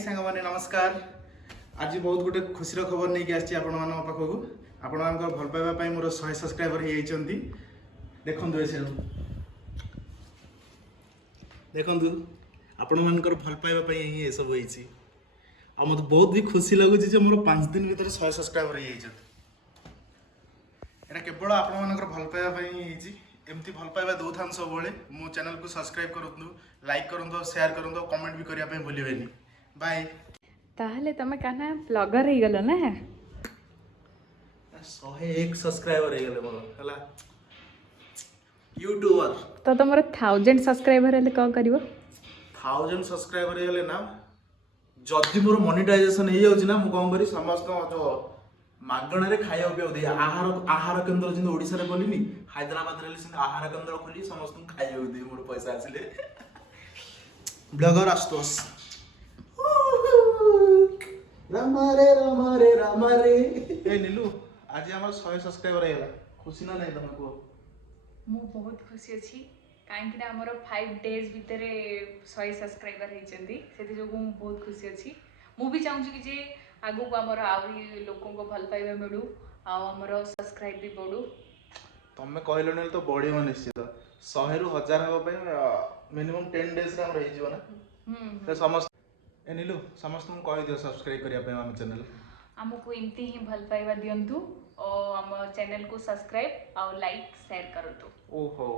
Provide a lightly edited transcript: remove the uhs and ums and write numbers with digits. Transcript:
सांग माने नमस्कार। आज बहुत गोटे खुशी खबर नहीं कि आछि आपण मान पाखकु आपण मान भल पाइबा पई मोर 100 सब्सक्राइबर हे जाइछंती। देखंतु एसे देखंतु आपण मानकर भल पाइबा पई ही सब होईछि। आ मते बहुत भी खुशी लागु जे मोर 5 दिन भीतर 100 सब्सक्राइबर हे जाइछंती। एटा केवल आपण मानकर भल पाइबा पई ही हिछि। एमती भल पाइबा दउथान सब बेले मो चैनल को सब्सक्राइब करंतु, लाइक करंतु, शेयर करंतु, कमेंट भी करिया पई भूलिबेनी। बाय। ताहले तमे काना ब्लॉगर हे गलो ना 101 सब्सक्राइबर हे गले मोर हला यूट्यूबर। तो तुमर 1000 सब्सक्राइबर हेले का करिवो 1000 सब्सक्राइबर हे गले ना जदि मोर मोनेटाइजेशन हे जाउछि ना मु कोन करी समस्त जो मागण रे खाया पे दे आहार केंद्र जिन ओडिसा रे बोलिनी हैदराबाद रे सिन आहार केंद्र खोली समस्त खाया दे मोर पैसा आसिले ब्लॉगर आस्तोस रामारे ए नीलू आज हमर 100 सब्सक्राइबर हे गला खुशी ना नहीं तमको मु बहुत खुशी अछि काहे कि हमर 5 डेज भितरे 100 सब्सक्राइबर हे चंदी सेति जो मु बहुत खुशी अछि मु भी चाहू कि जे आगु को हमर आउरी लोकन को भल पाइबा मिलू आ हमर सब्सक्राइब भी बढ़ू तमे कहलो ने तो बढ़ियो निश्चित 100 रु 1000 हबा पई मिनिमम 10 डेज रे हम रही जीव ना तो समस्त ए नीलू समस्त को कहि दियो सब्सक्राइब करिया पे हम चैनल हमको इमती ही भल पाइबा दियंतु और हम चैनल को सब्सक्राइब और लाइक शेयर करतु ओहो